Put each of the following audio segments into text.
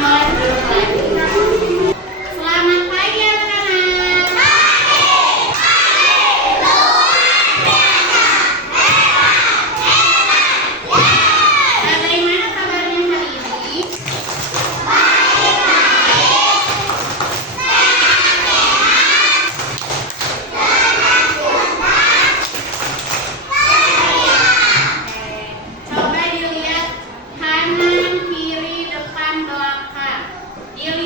boleh duduk lagi. Selamat pagi anak-anak. Bagaimana kabarnya hari ini? Coba dilihat kanan, kiri, depan, belakang. Dilihat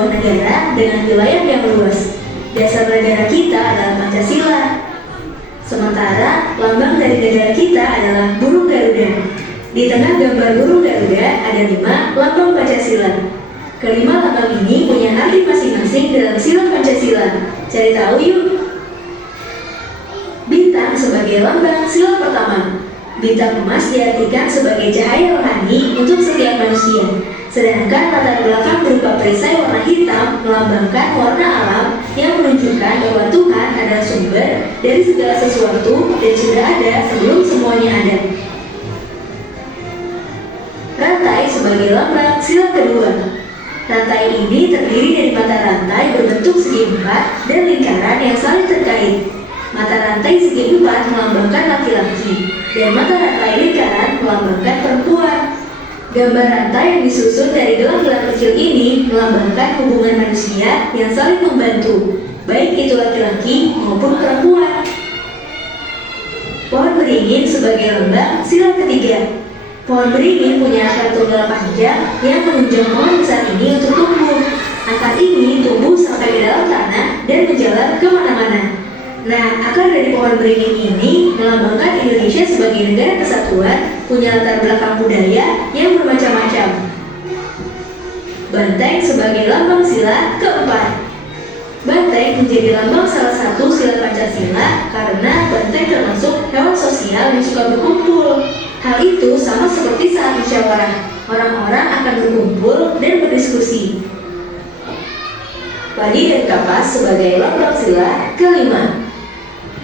sebuah negara dengan wilayah yang luas. Dasar negara kita adalah Pancasila. Sementara lambang dari negara kita adalah burung Garuda. Di tengah gambar burung Garuda ada 5 lambang Pancasila. Kelima lambang ini punya arti masing-masing dalam sila Pancasila. Cari tahu yuk. Bintang sebagai lambang sila pertama. Bintang emas diartikan sebagai cahaya rohani untuk setiap manusia. Sedangkan latar belakang berupa perisai warna hitam melambangkan warna alam yang menunjukkan bahwa Tuhan adalah sumber dari segala sesuatu dan sudah ada sebelum semuanya ada. Rantai sebagai lambang sila kedua. Rantai ini terdiri dari mata rantai berbentuk segi empat dan lingkaran yang saling terkait. Mata rantai segi empat melambangkan laki-laki dan mata rantai lingkaran melambangkan perempuan. Gambar rantai yang disusun dari gelang-gelang kecil ini melambangkan hubungan manusia yang saling membantu, baik itu laki-laki maupun perempuan. Pohon beringin sebagai lambang sila ketiga. Pohon beringin punya akar tunggal panjang yang menunjang pohon besar ini untuk tumbuh. Akar ini tumbuh sampai ke dalam tanah dan menjalar kemana-mana. Nah, akar dari pohon beringin ini melambangkan Indonesia sebagai negara kesatuan, punya latar belakang budaya yang bermacam-macam. Banteng sebagai lambang sila keempat. Banteng menjadi lambang salah satu sila Pancasila karena banteng termasuk hewan sosial yang suka berkumpul. Hal itu sama seperti saat musyawarah, orang-orang akan berkumpul dan berdiskusi. Padi dan kapas sebagai lambang sila kelima.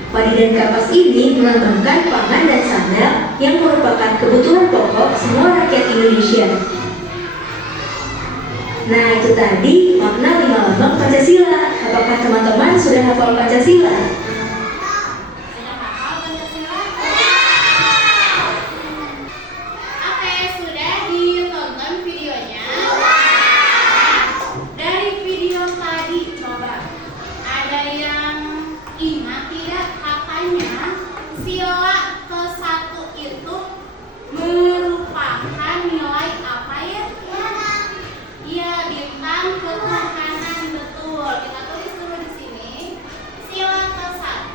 Padi dan kapas ini melambangkan pangan dan sandang yang merupakan kebutuhan pokok semua rakyat Indonesia. Nah, itu tadi makna 5 lambang Pancasila. Apakah teman-teman sudah hafal Pancasila? Oke, sudah ditonton videonya? Dari video tadi, coba ada yang ingat tidak katanya sila ke-1 itu merupakan nilai apa ya? Iya, bintang ketuhanan, betul. Kita tulis dulu di sini. Sila ke-1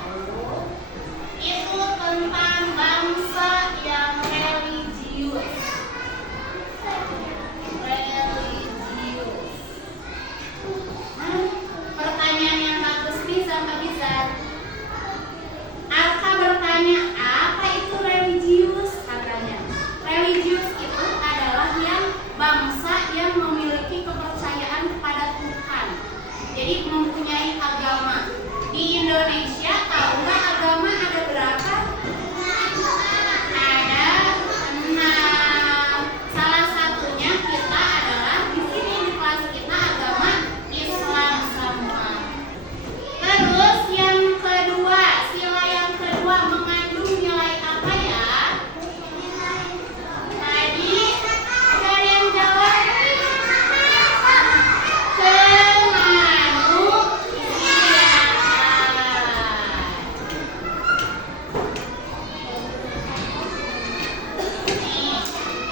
itu tentang bangsa yang religius. Nah, pertanyaan yang bagus bisa nggak bisa? Alka bertanya, apa itu religius? Katanya, religius itu adalah yang bangsa yang memiliki kepercayaan kepada Tuhan. Jadi mempunyai agama. Di Indonesia tahu nggak agama ada berapa? Ada 6. Salah satunya kita adalah di sini di kelas kita agama Islam semua. Terus yang kedua, sila yang kedua mengandung nilai apa ya? Tadi ada yang jawab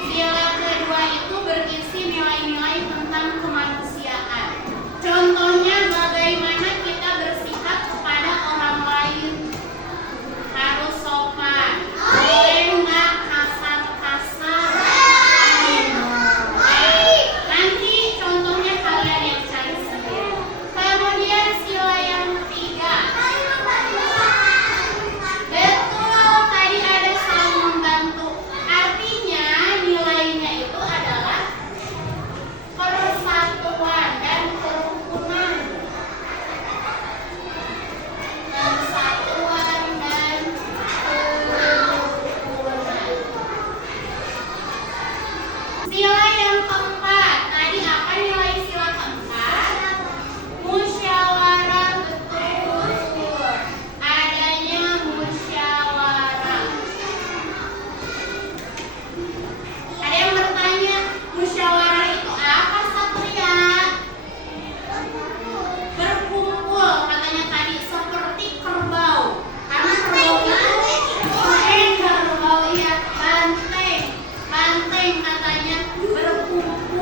Sila kedua itu berisi nilai-nilai tentang kemanusiaan. Contohnya bagaimana kita bersikap kepada orang lain. Harus sopan. Boleh nggak kasar-kasar? Nanti contohnya kalian yang cari sendiri. Kemudian sila yang ketiga. Betul, tadi ada saling membantu. Artinya nilainya itu adalah persatuan dan kerukunan. Persatuan dan kerukunan. Sila yang keempat. Tadi apa nilai sila keempat? Musyawarah, betul. Adanya musyawarah. Ada yang bertanya, musyawarah itu apa, Satria? Berkumpul, katanya tadi, seperti kerbau. Karena kerbau itu kerbau ya, banteng. Banteng katanya berkumpul.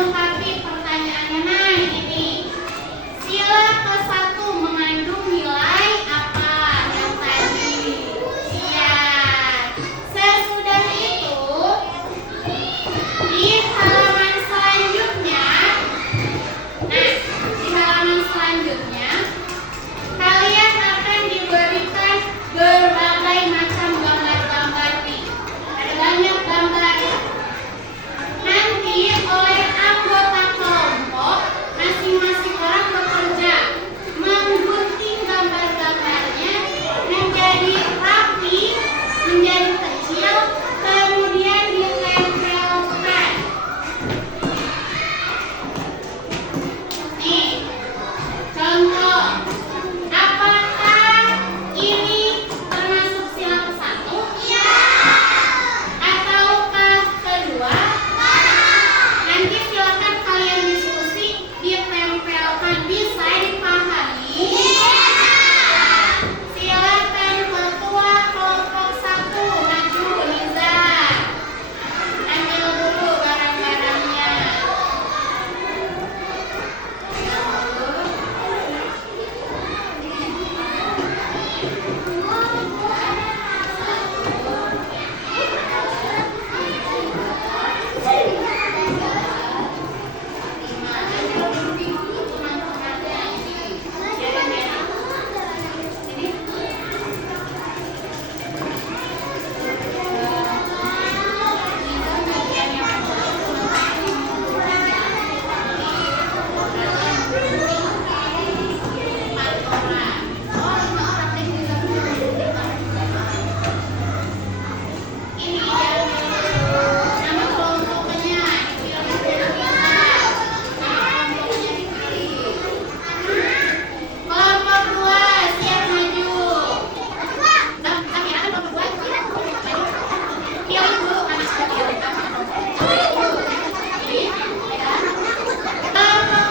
melengkapi pertanyaannya. Nah, ini sila ke-1 mengandung nilai apa yang tadi? Iya. Sesudah itu di halaman selanjutnya, kalian akan diberikan berbagai macam gambar-gambar nih. Ada banyak gambar. Nanti oleh anggota kelompok, masing-masing orang bekerja menggunting gambar-gambarnya menjadi rapi, menjadi kecil, kemudian ditempelkan. Nih, contoh. Apakah ini termasuk sila ke-1? Iya. Ataukah kedua? Nanti silakan kalian diskusi, ditempelkan. Bisa dipahami? Silakan ketua kelompok 1 maju, Liza. Ambil dulu barang-barangnya. Nama kelompoknya kelompok 2 siap maju. Pilih dulu mana kelompok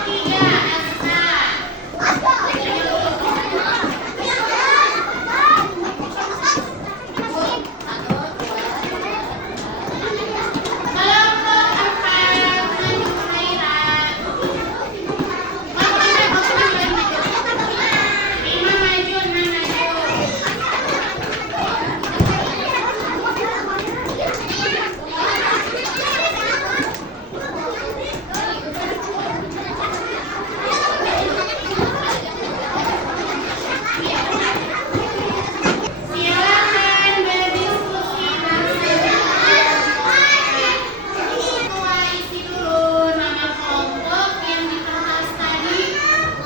3 Aska. Silakan berdiskusi isi dulu nama kelompok yang dibahas tadi,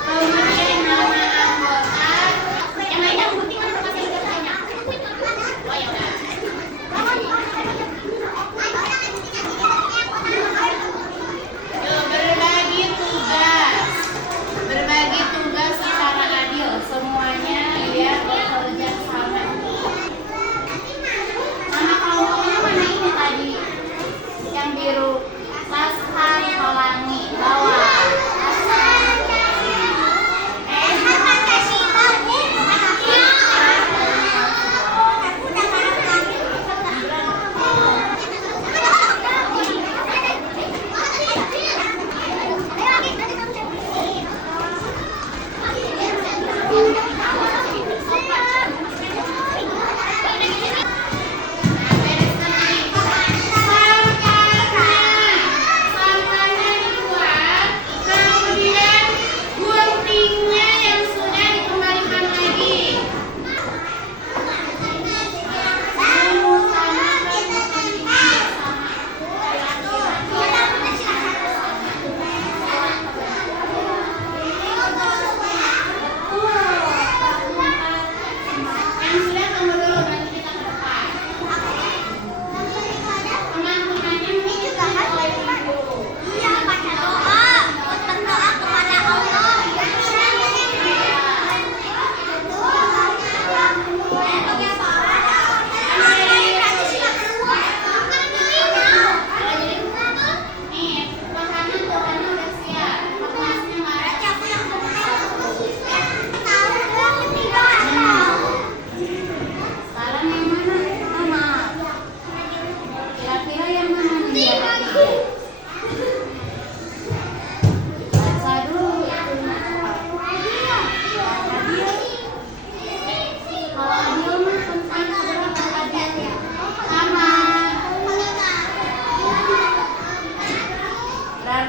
kemudian nama anggota. Yang lainnya gunting kan masih banyak. Oh ya udah. Berbagi tugas secara adil, semuanya biar bekerja sama. Nama kelompoknya mana ini tadi? Yang biru, Lashan Pelangi bawah. Bereskan nih. Sekarang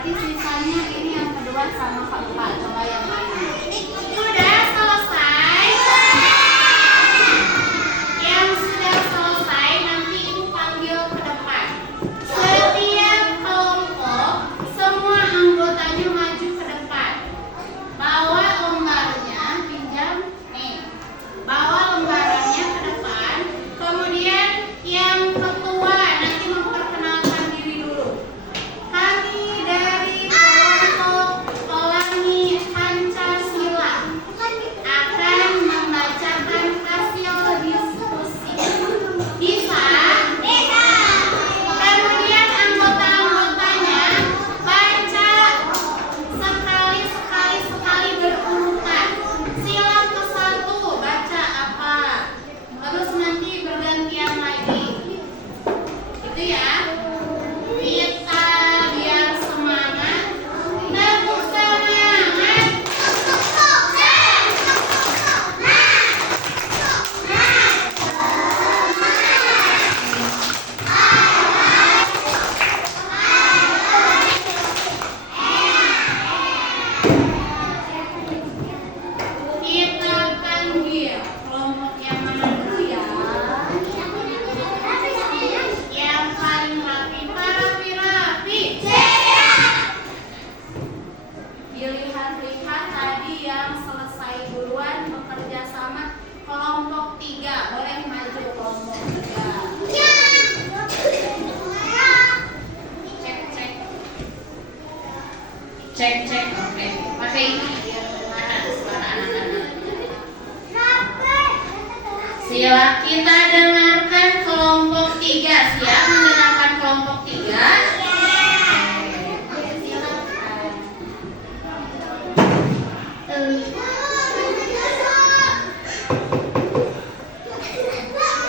berarti sisanya ini yang kedua sama keempat. Coba yang lain. Sudah selesai. Yang sudah selesai nanti ibu panggil ke depan. Setiap kelompok semua anggotanya maju ke depan. Bawa lembarnya, pinjam nih. Bawa lembarannya ke depan. Kemudian yang ketua nanti memperkenalkan diri dulu. Kami dari kelompok Pelangi Pancasila akan membacakan hasil diskusi. Bisa? Bisa. Kemudian anggota-anggotanya baca sekali berurutan. Sila ke-1 baca apa? Terus nanti bergantian lagi. Itu ya. Kita biar semangat. Tepuk semangat. Kita panggil kelompok yang mana dulu ya? Yang paling rapi. Dilihat-lihat tadi yang selesai duluan bekerja sama kelompok 3. Boleh maju kelompok 3. Cek. Oke. Pakai ini biar kedengaran suara anak-anak. Sila kita dengarkan kelompok 3. Siap mendengarkan kelompok 3?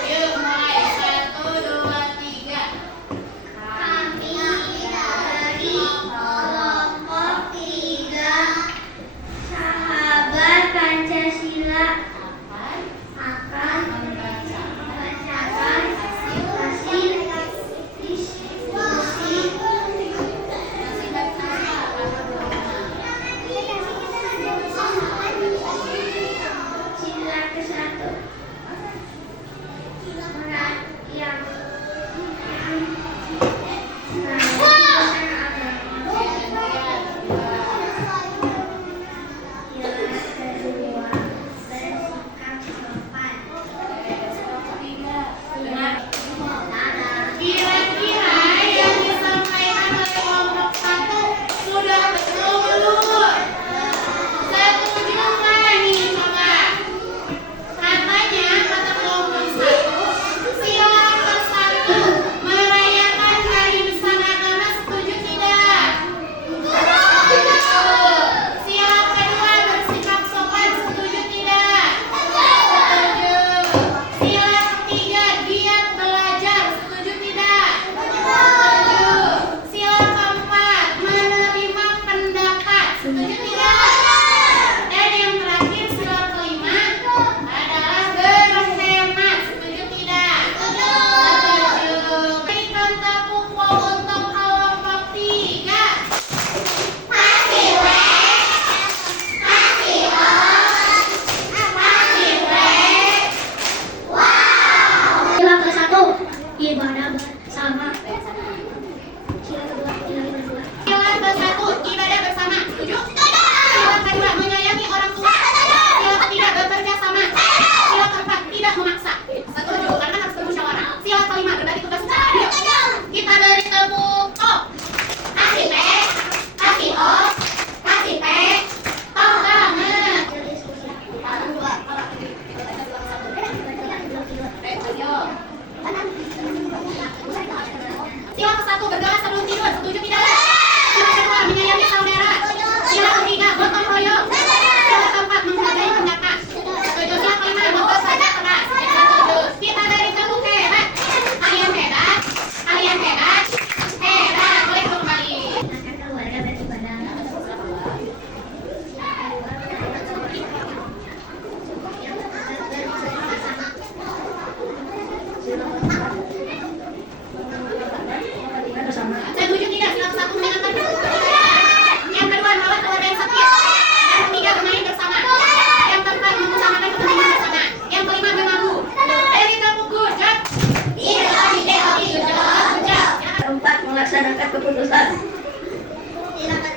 Yuk mulai 1, 2, 3. Kami dari kelompok 3 Sahabat Pancasila akan membacakan hasil diskusi. Sila ke-1 yang Kira-kira yang disampaikan oleh kelompok 1 sudah betul belum? Setuju nggak nih? Coba. Katanya kata kelompok 1, sila ke-1 merayakan hari besar agama. Setuju tidak? Setuju. Sila kedua bersikap sopan. Setuju tidak? Setuju. Sila ketiga giat belajar. Setuju tidak? Setuju. Sila keempat menerima pendapat. Setuju tidak? Dan yang terakhir sila kelima adalah berhemat. Setuju tidak? Setuju. Berikan tepuk untuk kelompok 3. Masih weh. Masih on. Masih weh. Sila ke-1 ibadah bersama. Sila kedua Sila ke-1 ibadah bersama. Setuju? Sila kedua menyayangi orang tua. Sila ketiga bekerja sama. Sila keempat tidak memaksa. Setuju karena harus bermusyawarah. Sila kelima berbagi tugas secara adil. Kita beri tepuk. Oh. Asik teh. Asik oh. Asik teh. Oh banget. Sila ke-1 berdoa sebelum tidur. Setuju tidak? Sila kedua menyayangi sang membuat keputusan. Sila kedua